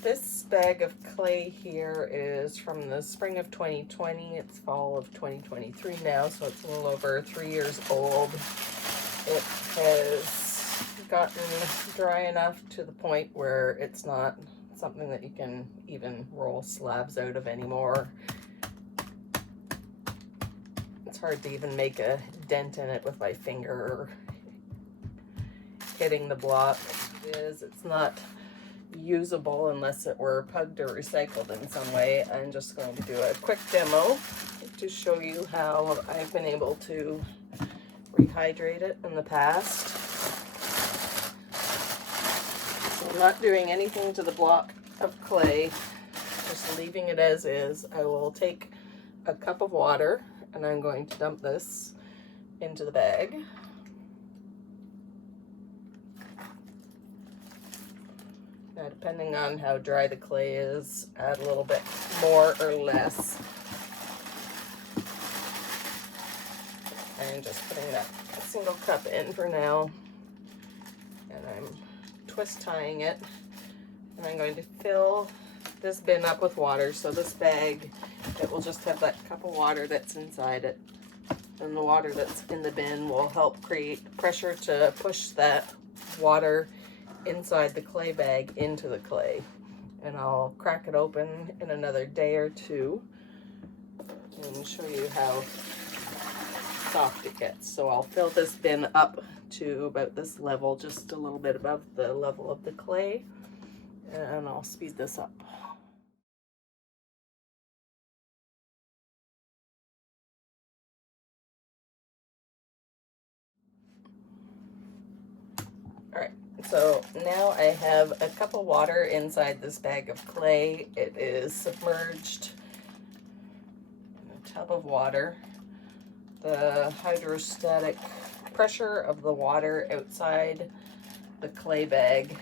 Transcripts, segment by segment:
This bag of clay here is from the spring of 2020. It's fall of 2023 now, so it's a little over 3 years old. It has gotten dry enough to the point where it's not something that you can even roll slabs out of anymore. It's hard to even make a dent in it with my finger hitting the block. It's not usable unless it were pugged or recycled in some way. I'm just going to do a quick demo to show you how I've been able to rehydrate it in the past. So I'm not doing anything to the block of clay, just leaving it as is. I will take a cup of water and I'm going to dump this into the bag. Now, depending on how dry the clay is, add a little bit more or less. I'm just putting that single cup in for now. And I'm twist tying it. And I'm going to fill this bin up with water. So this bag, it will just have that cup of water that's inside it. And the water that's in the bin will help create pressure to push that water inside the clay bag into the clay. And I'll crack it open in another day or two and show you how soft it gets. So I'll fill this bin up to about this level, just a little bit above the level of the clay, and I'll speed this up. All right, so now I have a cup of water inside this bag of clay. It is submerged in a tub of water. The hydrostatic pressure of the water outside the clay bag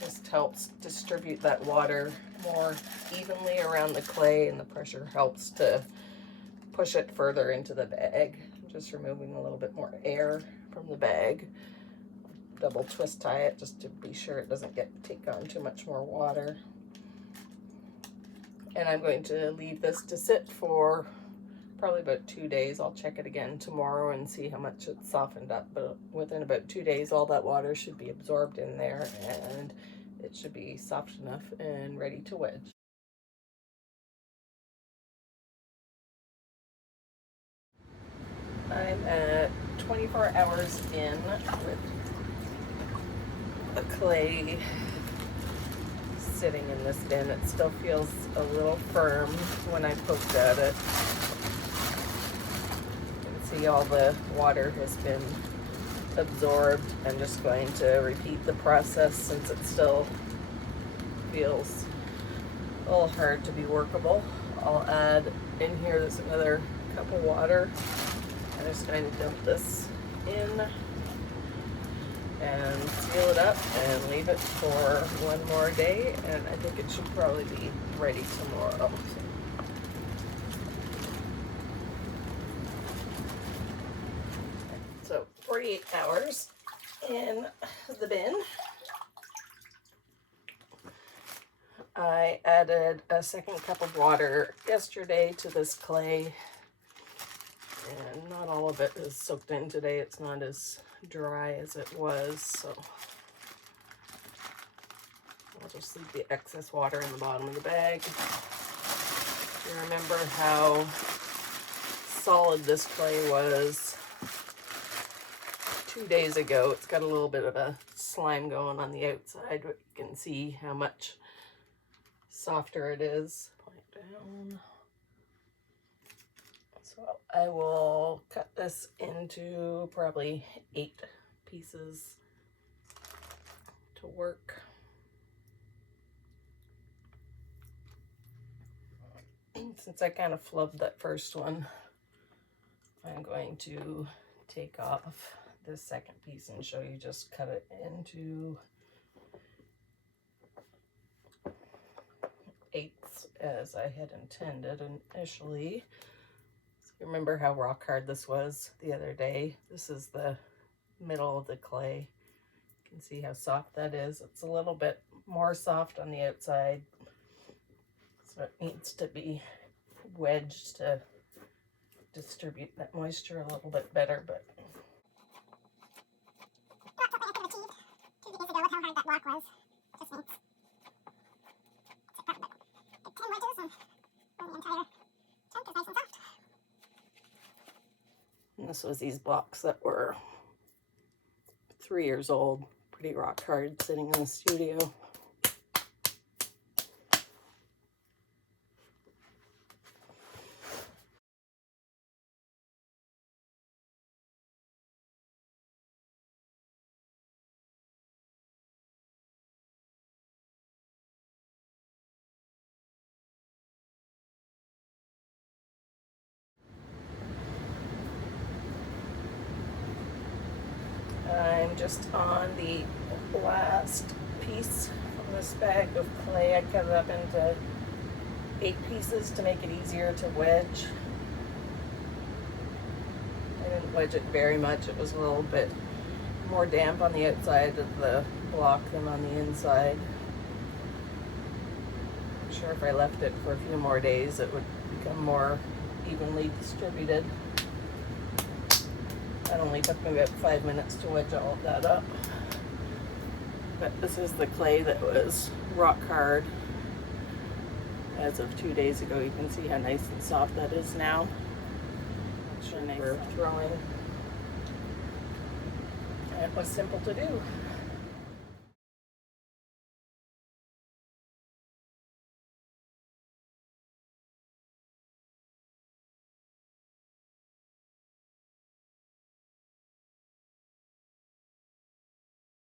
just helps distribute that water more evenly around the clay, and the pressure helps to push it further into the bag. I'm just removing a little bit more air from the bag. Double twist tie it just to be sure it doesn't take on too much more water. And I'm going to leave this to sit for probably about 2 days. I'll check it again tomorrow and see how much it's softened up, but within about 2 days all that water should be absorbed in there and it should be soft enough and ready to wedge. I'm at 24 hours in with the clay sitting in this bin. It still feels a little firm when I poked at it. See, all the water has been absorbed. I'm just going to repeat the process since it still feels a little hard to be workable. I'll add in here, there's another cup of water. I'm just going to dump this in and seal it up and leave it for one more day, and I think it should probably be ready tomorrow. So 48 hours in the bin. I added a second cup of water yesterday to this clay, and not all of it is soaked in today. It's not as dry as it was, so I'll just leave the excess water in the bottom of the bag. You remember how solid this clay was 2 days ago. It's got a little bit of a slime going on the outside, but you can see how much softer it is. Point down. So I will cut this into probably 8 pieces to work. Since I kind of flubbed that first one, I'm going to take off this second piece and show you, just cut it into 8ths as I had intended initially. So remember how rock hard this was the other day? This is the middle of the clay. You can see how soft that is. It's a little bit more soft on the outside. So it needs to be wedged to distribute that moisture a little bit better, but and this was these blocks that were 3 years old, pretty rock hard, sitting in the studio. I'm just on the last piece from this bag of clay. I cut it up into 8 pieces to make it easier to wedge. I didn't wedge it very much. It was a little bit more damp on the outside of the block than on the inside. I'm sure if I left it for a few more days, it would become more evenly distributed. That only took me about 5 minutes to wedge all of that up. But this is the clay that was rock hard as of 2 days ago. You can see how nice and soft that is now. Sure nice for throwing. And it was simple to do.